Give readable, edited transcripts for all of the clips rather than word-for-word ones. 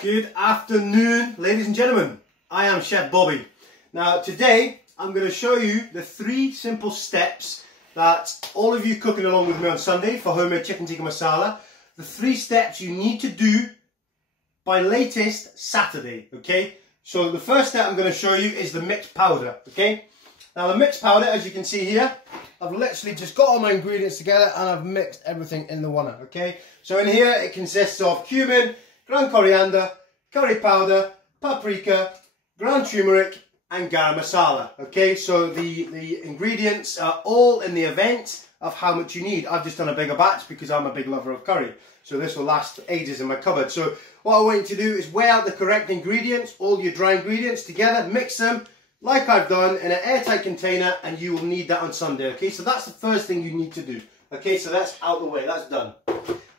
Good afternoon, ladies and gentlemen. I am Chef Bobby. Now today I'm going to show you the 3 simple steps that all of you cooking along with me on Sunday for homemade chicken tikka masala, the 3 steps you need to do by latest Saturday, okay? So the first step I'm going to show you is the mixed powder, okay? Now the mixed powder, as you can see here, I've literally just got all my ingredients together and I've mixed everything in the wanna, okay? So in here it consists of cumin, ground coriander, curry powder, paprika, ground turmeric and garam masala, okay? So the ingredients are all in the event of how much you need. I've just done a bigger batch because I'm a big lover of curry. So this will last ages in my cupboard. So what I want you to do is weigh out the correct ingredients, all your dry ingredients together, mix them like I've done in an airtight container, and you will need that on Sunday, okay? So that's the first thing you need to do. Okay, so that's out the way, that's done.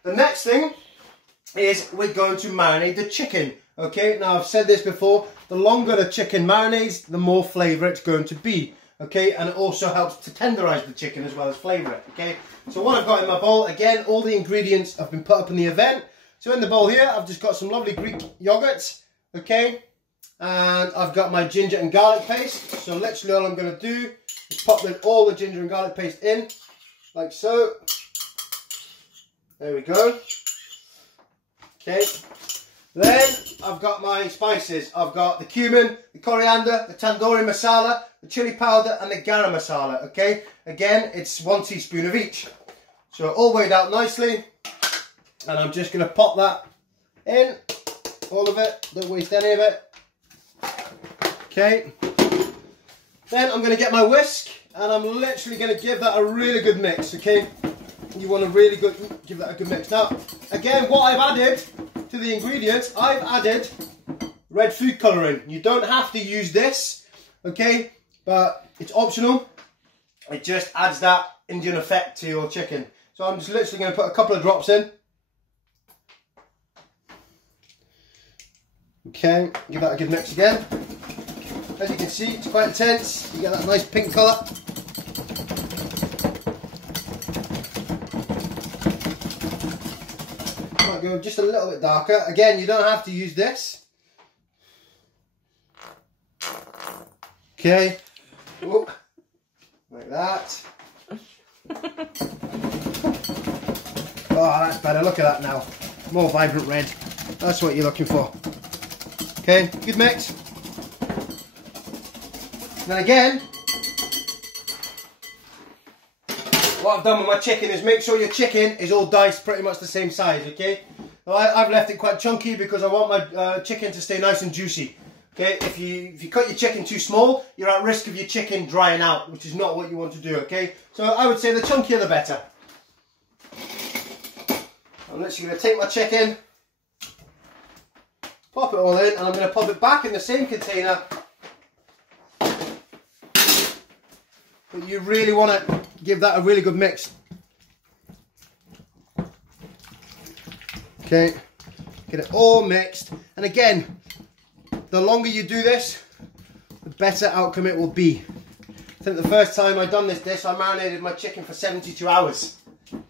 The next thing is we're going to marinate the chicken, okay? Now I've said this before, the longer the chicken marinates, the more flavour it's going to be, okay? And it also helps to tenderize the chicken as well as flavour it, okay? So what I've got in my bowl, again, all the ingredients have been put up in the event. So in the bowl here, I've just got some lovely Greek yogurt, okay? And I've got my ginger and garlic paste. So literally all I'm going to do is pop all the ginger and garlic paste in, like so. There we go. Okay. Then I've got my spices. I've got the cumin, the coriander, the tandoori masala, the chili powder and the garam masala, okay? Again, it's 1 teaspoon of each. So all weighed out nicely. And I'm just going to pop that in, all of it, don't waste any of it. Okay, then I'm going to get my whisk and I'm literally going to give that a really good mix, okay? You want to really give that a good mix. Now, again, what I've added to the ingredients, I've added red food colouring. You don't have to use this, okay? But it's optional. It just adds that Indian effect to your chicken. So I'm just literally going to put a couple of drops in. Okay, give that a good mix again. As you can see, it's quite intense. You get that nice pink colour. Might go just a little bit darker. Again, you don't have to use this. Okay. Whoop. Like that. Oh, that's better. Look at that now. More vibrant red. That's what you're looking for. Okay, good mix. Then again, what I've done with my chicken is make sure your chicken is all diced pretty much the same size, okay? Now I've left it quite chunky because I want my chicken to stay nice and juicy. Okay, if you cut your chicken too small, you're at risk of your chicken drying out, which is not what you want to do, okay? So I would say the chunkier the better. I'm literally going to take my chicken, pop it all in, and I'm going to pop it back in the same container. But you really want to give that a really good mix. Okay, get it all mixed. And again, the longer you do this, the better outcome it will be. I think the first time I done this dish, I marinated my chicken for 72 hours. You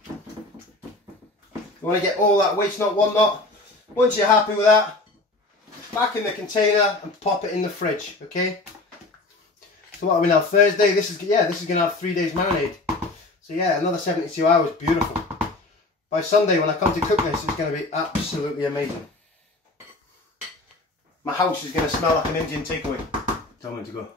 want to get all that waste knot, one knot. Once you're happy with that, back in the container and pop it in the fridge, okay? So what are we now, Thursday? This is going to have 3 days marinade. So yeah, another 72 hours, beautiful. By Sunday when I come to cook this, it's going to be absolutely amazing. My house is going to smell like an Indian takeaway. Tell me to go.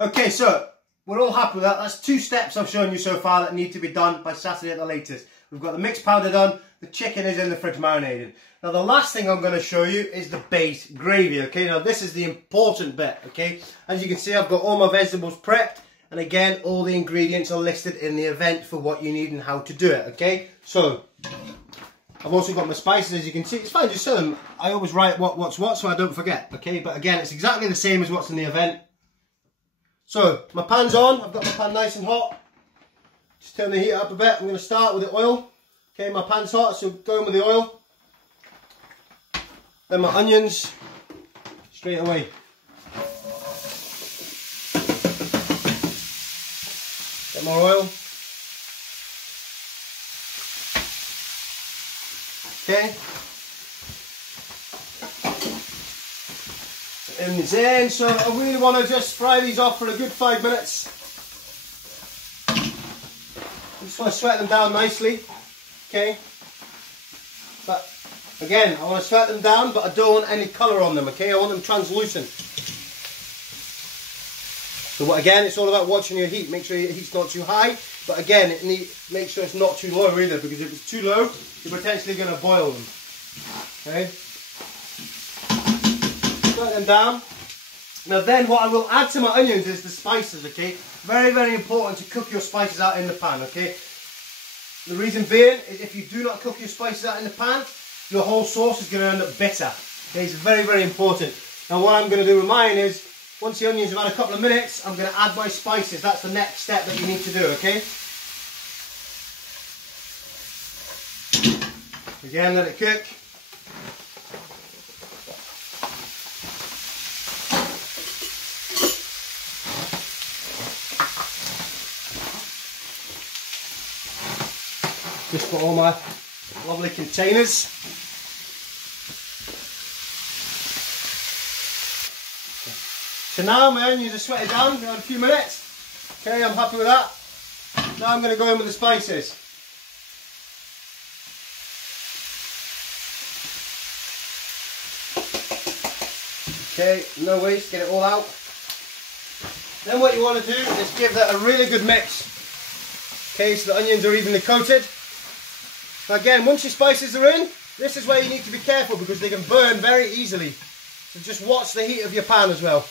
Okay, so we're all happy with that. That's 2 steps I've shown you so far that need to be done by Saturday at the latest. We've got the mixed powder done, the chicken is in the fridge marinated. Now the last thing I'm going to show you is the base gravy, okay? Now this is the important bit, okay? As you can see, I've got all my vegetables prepped, and again, all the ingredients are listed in the event for what you need and how to do it, okay? So, I've also got my spices, as you can see. It's fine, just show them. I always write what's what so I don't forget, okay? But again, it's exactly the same as what's in the event. So, my pan's on. I've got my pan nice and hot. Just turn the heat up a bit. I'm going to start with the oil. Okay, my pan's hot, so go in with the oil. Then my onions, straight away. Get more oil. Okay. onions in. So I really want to just fry these off for a good 5 minutes. I just want to sweat them down nicely, okay? But again, I want to sweat them down, but I don't want any colour on them, okay? I want them translucent. So again, it's all about watching your heat. Make sure your heat's not too high, but again, make sure it's not too low either, because if it's too low, you're potentially going to boil them. Okay? Put them down. Now then, what I will add to my onions is the spices, okay? Very, very important to cook your spices out in the pan, okay? The reason being is if you do not cook your spices out in the pan, your whole sauce is going to end up bitter. Okay, it's very, very important. Now what I'm going to do with mine is, once the onions have had a couple of minutes, I'm going to add my spices. That's the next step that you need to do, okay? Again, let it cook. Just put all my lovely containers. So now my onions are sweated down in a few minutes. Okay, I'm happy with that. Now I'm going to go in with the spices. Okay, no waste, get it all out. Then what you want to do is give that a really good mix. Okay, so the onions are evenly coated. Now again, once your spices are in, this is where you need to be careful because they can burn very easily. So just watch the heat of your pan as well.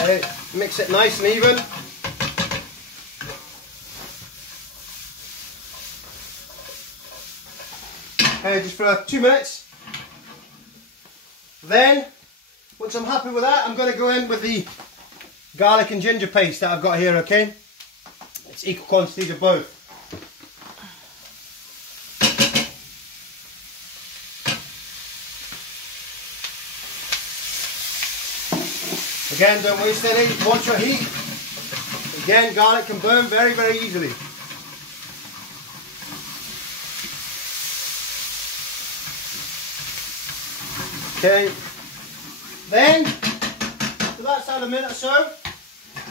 Okay, mix it nice and even. Okay, just for 2 minutes. Then, once I'm happy with that, I'm going to go in with the garlic and ginger paste that I've got here, okay? It's equal quantities of both. Again, don't waste any, watch your heat. Again, garlic can burn very, very easily. Okay, then, so that's had a minute or so,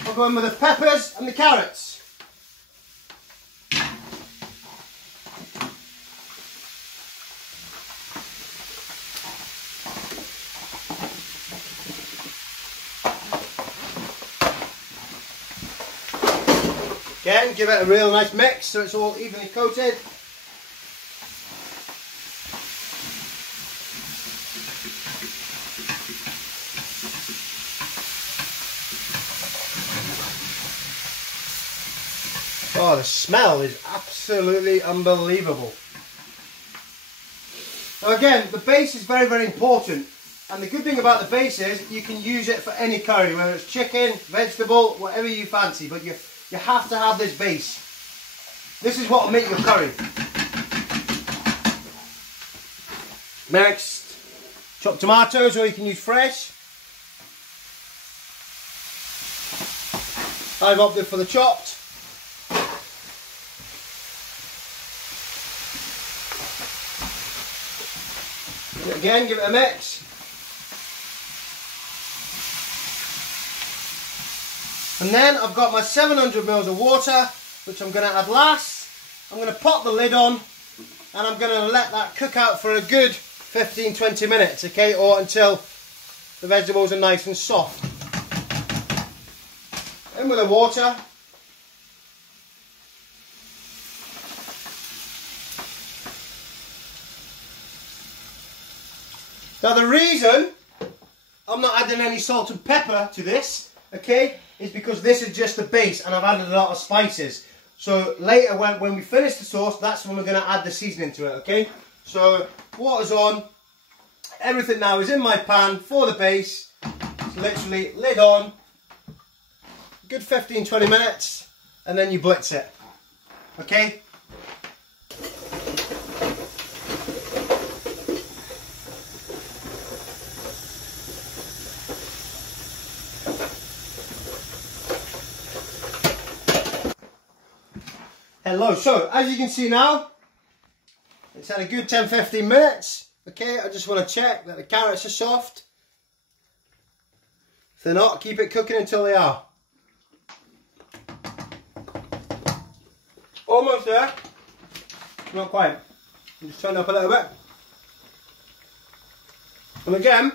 I'll go in with the peppers and the carrots. Again, give it a real nice mix so it's all evenly coated. Oh, the smell is absolutely unbelievable. Now again, the base is very, very important. And the good thing about the base is you can use it for any curry, whether it's chicken, vegetable, whatever you fancy. But you have to have this base. This is what will make your curry. Next, chopped tomatoes, or you can use fresh. I've opted for the chopped. Again, give it a mix. And then I've got my 700 ml of water, which I'm going to add last. I'm going to pop the lid on and I'm going to let that cook out for a good 15-20 minutes, okay, or until the vegetables are nice and soft. In with the water. Now the reason I'm not adding any salt and pepper to this, okay, is because this is just the base and I've added a lot of spices. So later when we finish the sauce, that's when we're going to add the seasoning to it, okay? So water's on, everything now is in my pan for the base. It's literally lid on, good 15-20 minutes, and then you blitz it, okay? Hello. So, as you can see now, it's had a good 10-15 minutes. Okay, I just want to check that the carrots are soft. If they're not, keep it cooking until they are. Almost there. Not quite. Just turn it up a little bit. And again,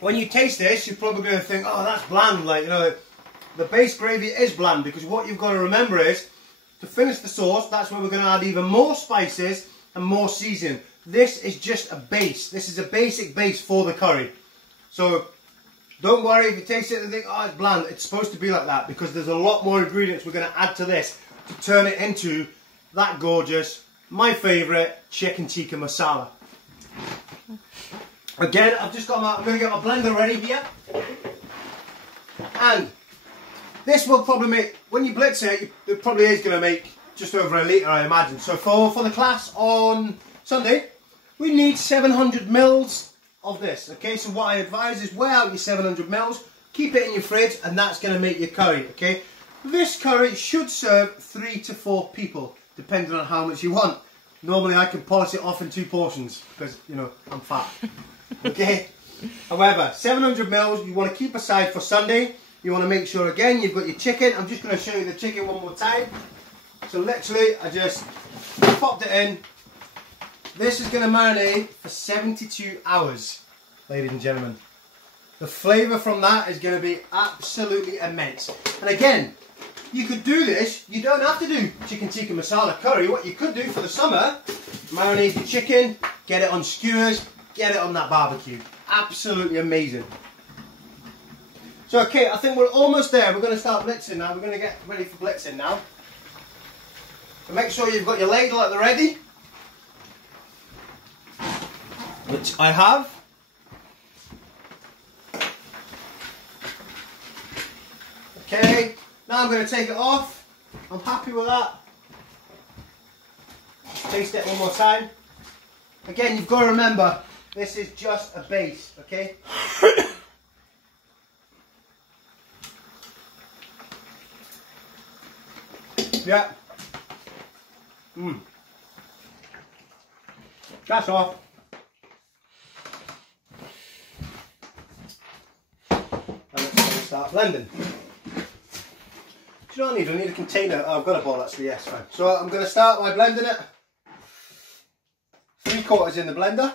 when you taste this, you're probably going to think, oh, that's bland. Like, you know, the base gravy is bland, because what you've got to remember is, to finish the sauce, that's where we're going to add even more spices and more seasoning. This is just a base. This is a basic base for the curry. So don't worry if you taste it and think, oh, it's bland. It's supposed to be like that, because there's a lot more ingredients we're going to add to this to turn it into that gorgeous, my favourite, chicken tikka masala. Again, I'm going to get my blender ready here. And this will probably make, when you blitz it, it probably is going to make just over a litre, I imagine. So for the class on Sunday, we need 700 mils of this. Okay, so what I advise is weigh out your 700 mils, keep it in your fridge, and that's going to make your curry. Okay, this curry should serve 3 to 4 people, depending on how much you want. Normally I can polish it off in 2 portions, because, you know, I'm fat. Okay, however, 700 mils you want to keep aside for Sunday. You want to make sure, again, you've got your chicken. I'm just going to show you the chicken one more time. So literally, I just popped it in. This is going to marinate for 72 hours, ladies and gentlemen. The flavour from that is going to be absolutely immense. And again, you could do this. You don't have to do chicken tikka masala curry. What you could do for the summer, marinate your chicken, get it on skewers, get it on that barbecue. Absolutely amazing. So okay, I think we're almost there. We're going to start blitzing now. We're going to get ready for blitzing now. So make sure you've got your ladle at the ready, which I have. Okay, now I'm going to take it off. I'm happy with that. Taste it one more time. Again, you've got to remember, this is just a base, okay? Yeah. That's off. And let's start blending. Do you know what I need? I need a container. Oh, I've got a bowl actually, yes, fine. So I'm going to start by blending it. 3/4 in the blender.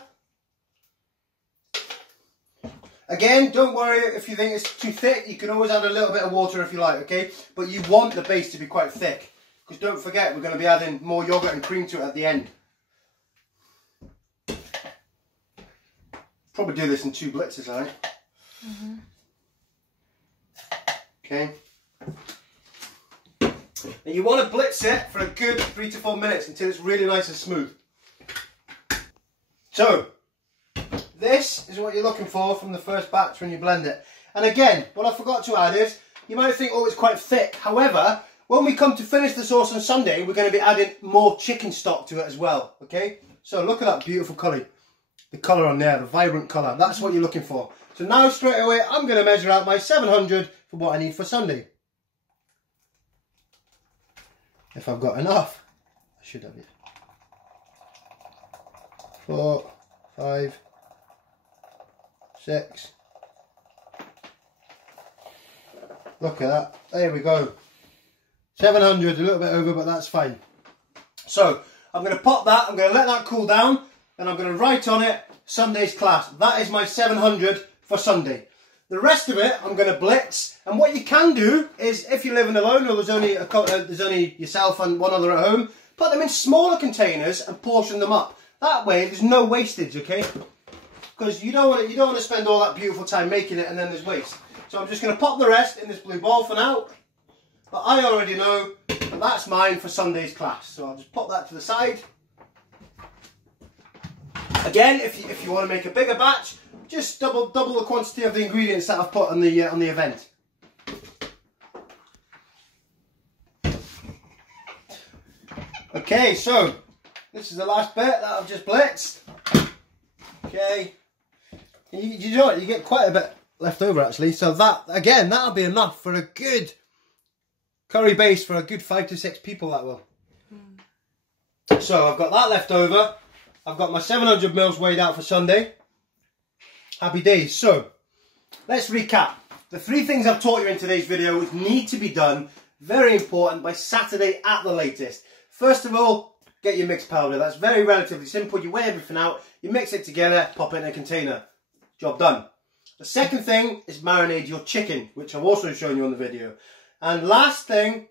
Again, don't worry if you think it's too thick. You can always add a little bit of water if you like, okay? But you want the base to be quite thick. Because don't forget, we're going to be adding more yogurt and cream to it at the end. Probably do this in 2 blitzes, I think. Okay. And you want to blitz it for a good 3 to 4 minutes until it's really nice and smooth. So, this is what you're looking for from the first batch when you blend it. And again, what I forgot to add is, you might think, oh, it's quite thick. However, when we come to finish the sauce on Sunday, we're going to be adding more chicken stock to it as well, okay? So look at that beautiful colour. The colour on there, the vibrant colour. That's what you're looking for. So now straight away, I'm going to measure out my 700 for what I need for Sunday. If I've got enough. I should have it. 4, 5, 6. Look at that. There we go. 700, a little bit over, but that's fine. So, I'm going to pop that, I'm going to let that cool down, and I'm going to write on it, Sunday's class. That is my 700 for Sunday. The rest of it, I'm going to blitz, and what you can do is, if you're living alone, or there's only yourself and one other at home, put them in smaller containers and portion them up. That way, there's no wastage, okay? Because you don't want to spend all that beautiful time making it and then there's waste. So I'm just going to pop the rest in this blue bowl for now. But I already know that that's mine for Sunday's class. So I'll just pop that to the side. Again, if you want to make a bigger batch, just double the quantity of the ingredients that I've put on the event. Okay, so this is the last bit that I've just blitzed. Okay, you know what? You get quite a bit left over actually. So that again, that'll be enough for a good curry base for a good 5 to 6 people. That will. So I've got that left over. I've got my 700 mils weighed out for Sunday. Happy days. So let's recap. The 3 things I've taught you in today's video which need to be done, very important, by Saturday at the latest. First of all, get your mixed powder. That's very relatively simple. You weigh everything out, you mix it together, pop it in a container. Job done. The second thing is marinate your chicken, which I've also shown you on the video. And last thing,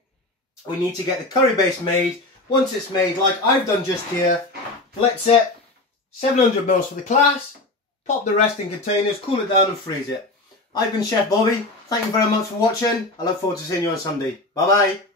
we need to get the curry base made. Once it's made, like I've done just here, let's set 700 mils for the class, pop the rest in containers, cool it down and freeze it. I've been Chef Bobby. Thank you very much for watching. I look forward to seeing you on Sunday. Bye bye.